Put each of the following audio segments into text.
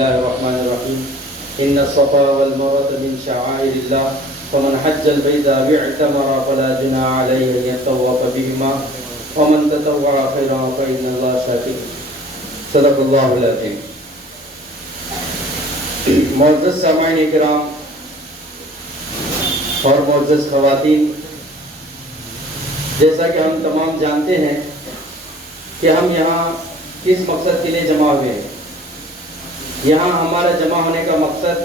الله الرحمن الرحيم إن الصفا والمروة من شعائر الله فمن حج البيت أو اعتمر فلا جناح عليه أن يطوف بهما ومن تطوع خيرا فإن الله شاكر صدق الله العظيم. معزز سامعین کرام اور معزز خواتین، جیسا کہ ہم تمام جانتے ہیں کہ ہم یہاں کس مقصد کے لیے جمع ہوئے ہیں. یہاں ہمارا جمع ہونے کا مقصد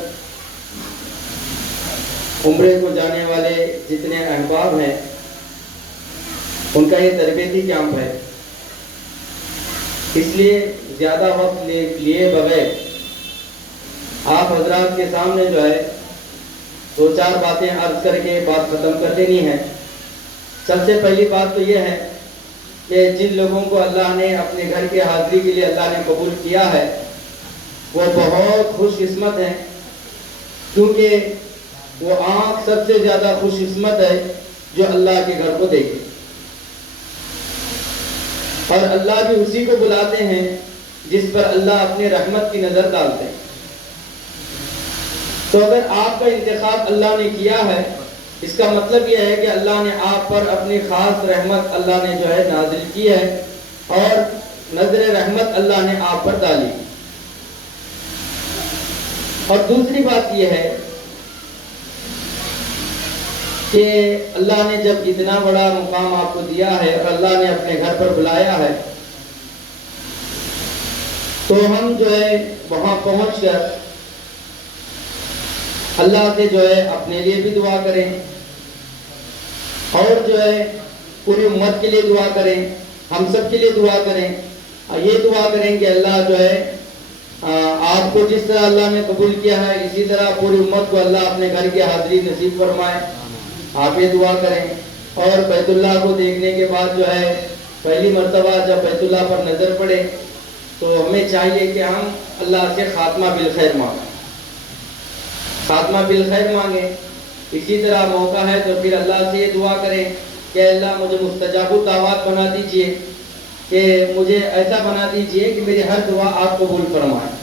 عمرے کو جانے والے جتنے احباب ہیں ان کا یہ تربیتی کیمپ ہے. اس لیے زیادہ وقت لیے بغیر آپ حضرات کے سامنے جو ہے دو چار باتیں عرض کر کے بات ختم کر دینی ہے. سب سے پہلی بات تو یہ ہے کہ جن لوگوں کو اللہ نے اپنے گھر کی حاضری کے لیے اللہ نے قبول کیا ہے وہ بہت خوش قسمت ہیں، کیونکہ وہ آنکھ سب سے زیادہ خوش قسمت ہے جو اللہ کے گھر کو دیکھے، اور اللہ بھی اسی کو بلاتے ہیں جس پر اللہ اپنے رحمت کی نظر ڈالتے ہیں. تو اگر آپ کا انتخاب اللہ نے کیا ہے، اس کا مطلب یہ ہے کہ اللہ نے آپ پر اپنی خاص رحمت اللہ نے جو ہے نازل کی ہے، اور نظر رحمت اللہ نے آپ پر ڈالی. اور دوسری بات یہ ہے کہ اللہ نے جب اتنا بڑا مقام آپ کو دیا ہے اور اللہ نے اپنے گھر پر بلایا ہے، تو ہم جو ہے وہاں پہنچ کر اللہ سے جو ہے اپنے لیے بھی دعا کریں اور جو ہے پوری امت کے لیے دعا کریں، ہم سب کے لیے دعا کریں. یہ دعا کریں کہ اللہ جو ہے آپ کو جس طرح اللہ نے قبول کیا ہے اسی طرح پوری امت کو اللہ اپنے گھر کی حاضری نصیب فرمائے. آپ یہ دعا کریں. اور بیت اللہ کو دیکھنے کے بعد جو ہے پہلی مرتبہ جب بیت اللہ پر نظر پڑے تو ہمیں چاہیے کہ ہم اللہ سے خاتمہ بالخیر مانگیں، خاتمہ بالخیر مانگیں. اسی طرح موقع ہے تو پھر اللہ سے یہ دعا کریں کہ اللہ مجھے مستجاب الدعوات بنا دیجئے، کہ مجھے ایسا بنا دیجئے کہ میری ہر دعا آپ قبول فرمائیں.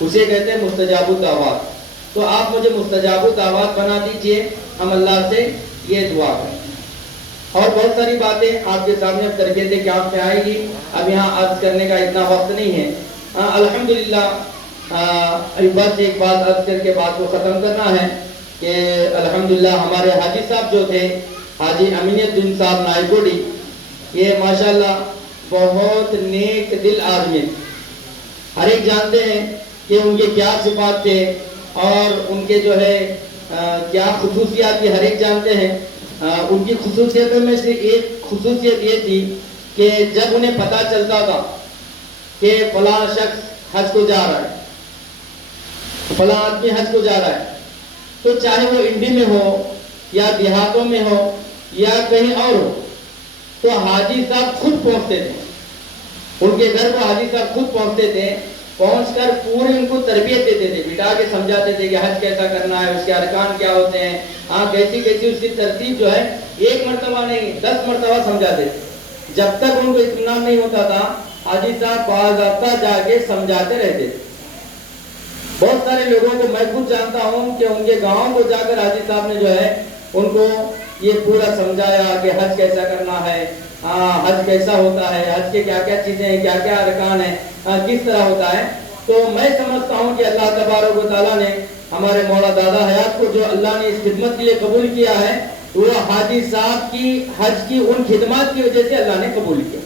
اسے کہتے ہیں مستجاب الدعوات. تو آپ مجھے مستجاب الدعوات بنا دیجئے، ہم اللہ سے یہ دعا کریں. اور بہت ساری باتیں آپ کے سامنے اب تربیت کیمپ میں آئے گی، اب یہاں عرض کرنے کا اتنا وقت نہیں ہے. الحمدللہ بس ایک بات عرض کر کے بات کو ختم کرنا ہے کہ الحمدللہ ہمارے حاجی صاحب جو تھے، حاجی امین الدین صاحب نائکوڑی، یہ ماشاءاللہ بہت نیک دل آدمی، ہر ایک جانتے ہیں کہ ان کے کیا صفات تھے اور ان کے جو ہے کیا خصوصیات تھی، ہر ایک جانتے ہیں. ان کی خصوصیتوں میں سے ایک خصوصیت یہ تھی کہ جب انہیں پتہ چلتا تھا کہ فلاں شخص حج کو جا رہا ہے، فلاں آدمی حج کو جا رہا ہے، تو چاہے وہ انڈی میں ہو یا دیہاتوں میں ہو یا کہیں اور ہو، تو حاجی صاحب خود پہنچتے تھے ان کے گھر کو. حاجی صاحب خود پہنچتے تھے، پہنچ کر پورے ان کو تربیت دیتے تھے، بٹھا کے سمجھاتے تھے کہ حج کیسا کرنا ہے، اس کے ارکان کیا ہوتے ہیں، کیسی کیسی اس کی ترتیب جو ہے، ایک مرتبہ نہیں 10 مرتبہ سمجھاتے تھے. جب تک ان کو اطمینان نہیں ہوتا تھا حاجی صاحب باضابطہ جا کے سمجھاتے رہتے تھے. بہت سارے لوگوں کو میں خود جانتا ہوں کہ ان کے گاؤں کو جا کر حاجی صاحب نے جو ہے ان کو یہ پورا سمجھایا کہ حج کیسا کرنا ہے، حج کیسا ہوتا ہے، حج کے کیا کیا چیزیں ہیں، کیا کیا ارکان ہیں، کس طرح ہوتا ہے. تو میں سمجھتا ہوں کہ اللہ تبارک و تعالیٰ نے ہمارے مولا دادا حیات کو جو اللہ نے اس خدمت کے لیے قبول کیا ہے، وہ حاجی صاحب کی حج کی ان خدمات کی وجہ سے اللہ نے قبول کیا.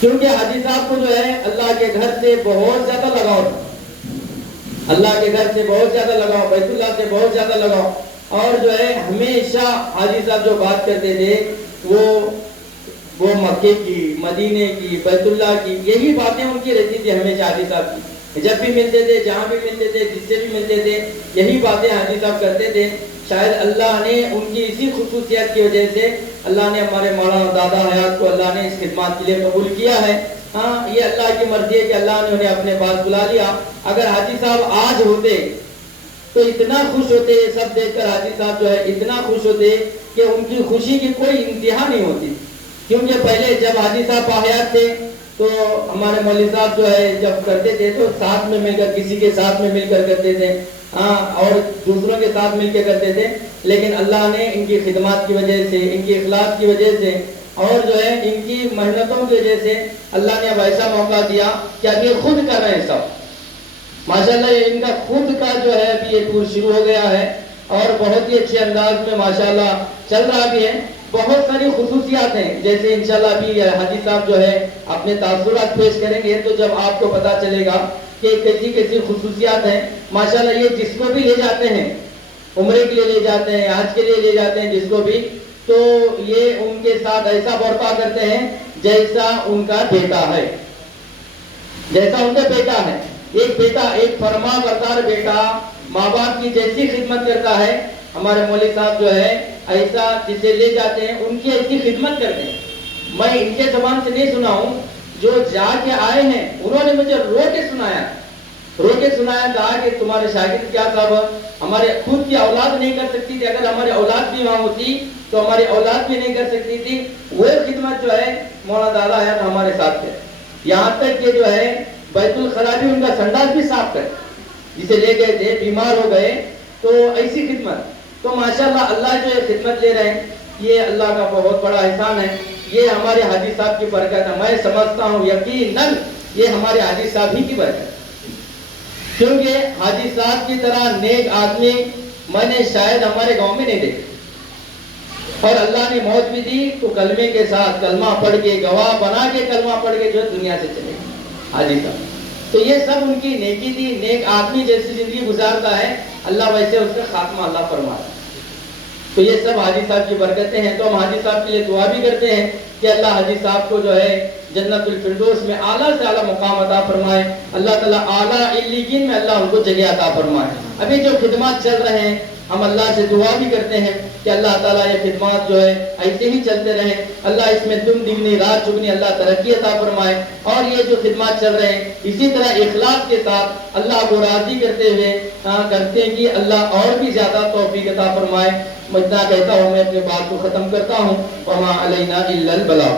کیونکہ حاجی صاحب کو جو ہے اللہ کے گھر سے بہت زیادہ لگاؤ تھا، اللہ کے گھر سے بہت زیادہ لگاؤ، بیت اللہ سے بہت زیادہ لگاؤ. اور جو ہے ہمیشہ حاجی صاحب جو بات کرتے تھے وہ مکے کی، مدینے کی، بیت اللہ کی، یہی باتیں ان کی رہتی تھی ہمیشہ حاجی صاحب کی. جب بھی ملتے تھے، جہاں بھی ملتے تھے، جس سے بھی ملتے تھے، یہی باتیں حاجی صاحب کرتے تھے. شاید اللہ نے ان کی اسی خصوصیت کی وجہ سے اللہ نے ہمارے مولانا دادا حیات کو اللہ نے اس خدمات کے لیے قبول کیا ہے. یہ اللہ کی مرضی ہے کہ اللہ نے انہیں اپنے پاس بلا لیا. اگر حاجی صاحب آج ہوتے تو اتنا خوش ہوتے، سب دیکھ کر حاجی صاحب جو ہے اتنا خوش ہوتے کہ ان کی خوشی کی کوئی انتہا نہیں ہوتی. کیونکہ پہلے جب حاجی صاحب حیات تھے تو ہمارے مولوی صاحب جو ہے جب کرتے تھے تو ساتھ میں مل کر، کسی کے ساتھ میں مل کر کرتے تھے، اور دوسروں کے ساتھ مل کے کرتے تھے، لیکن اللہ نے ان کی خدمات کی وجہ سے، ان کی اخلاص کی وجہ سے، اور جو ہے ان کی محنتوں کی وجہ سے اللہ نے اب ایسا موقع دیا کہ اب یہ خود کر رہے ہیں سب ماشاءاللہ۔ یہ ان کا خود کا جو ہے ابھی یہ ٹور شروع ہو گیا ہے اور بہت ہی اچھے انداز میں ماشاءاللہ چل رہا بھی ہے۔ بہت ساری خصوصیات ہیں، جیسے انشاءاللہ ابھی حاجی صاحب جو ہے اپنے تاثرات پیش کریں گے، تو جب آپ کو پتا چلے گا کہ کیسی کیسی خصوصیات ہیں ماشاءاللہ۔ یہ جس کو بھی لے جاتے ہیں، عمرے کے لیے لے جاتے ہیں، حج کے لیے لے جاتے ہیں، جس کو بھی، تو یہ ان کے ساتھ ایسا برتاؤ کرتے ہیں جیسا ان کا بیٹا ہے، جیسا ان کا بیٹا ہے۔ ایک بیٹا، ایک فرما بردار بیٹا ماں باپ کی جیسی خدمت کرتا ہے، ہمارے مولوی صاحب جو ہے ایسا جسے لے جاتے ہیں ان کی ایسی خدمت کرتے ہیں۔ میں ان کے زبان سے نہیں سنا ہوں، جو جا کے آئے ہیں انہوں نے مجھے رو کے سنایا تھا کہ تمہارے شاگرد کیا صاحب ہمارے خود کی اولاد نہیں کر سکتی تھی، اگر ہماری اولاد بھی وہاں ہوتی تو ہماری اولاد بھی نہیں کر سکتی تھی، وہ خدمت جو ہے مولانا دادا ہے ہمارے ساتھ ہے۔ یہاں تک کہ جو ہے بیت الخلا بھی ان کا سنڈاس بھی صاف کر، جسے لے گئے تھے بیمار ہو گئے تو ایسی خدمت۔ تو ماشاءاللہ اللہ جو ہے خدمت لے رہے ہیں، یہ اللہ کا بہت بڑا احسان ہے، یہ ہمارے حاجی صاحب کی برکت ہے۔ میں سمجھتا ہوں یقیناً یہ ہمارے حاجی صاحب ہی کی برکت ہے، کیونکہ حاجی صاحب کی طرح نیک آدمی میں نے شاید ہمارے گاؤں میں نہیں دیکھا، اور اللہ نے موت بھی دی تو کلمے کے ساتھ کلمہ پڑھ کے، گواہ بنا کے کلمہ پڑھ کے جو ہے دنیا سے چلے گئے حاجی صاحب۔ تو یہ سب ان کی نیکی تھی، نیک آدمی جیسی زندگی گزارتا ہے اللہ ویسے اس کا خاتمہ اللہ فرماتا ہے۔ تو یہ سب حاجی صاحب کی برکتیں ہیں، تو ہم حاجی صاحب کے لیے دعا بھی کرتے ہیں کہ اللہ حاجی صاحب کو جو ہے جنت الفردوس میں اعلیٰ سے اعلیٰ مقام عطا فرمائے، اللہ تعالیٰ اعلیٰ علیین میں اللہ ان کو جگہ عطا فرمائے۔ ابھی جو خدمات چل رہے ہیں ہم اللہ سے دعا بھی کرتے ہیں کہ اللہ تعالیٰ یہ خدمات جو ہے ایسے ہی چلتے رہیں، اللہ اس میں دن دگنی رات چگنی اللہ ترقی عطا فرمائے، اور یہ جو خدمات چل رہے ہیں اسی طرح اخلاص کے ساتھ اللہ کو راضی کرتے ہوئے کرتے ہیں کہ اللہ اور بھی زیادہ توفیق عطا فرمائے۔ میں اتنا کہتا ہوں، میں اپنے بات کو ختم کرتا ہوں، وما علینا الا البلاغ۔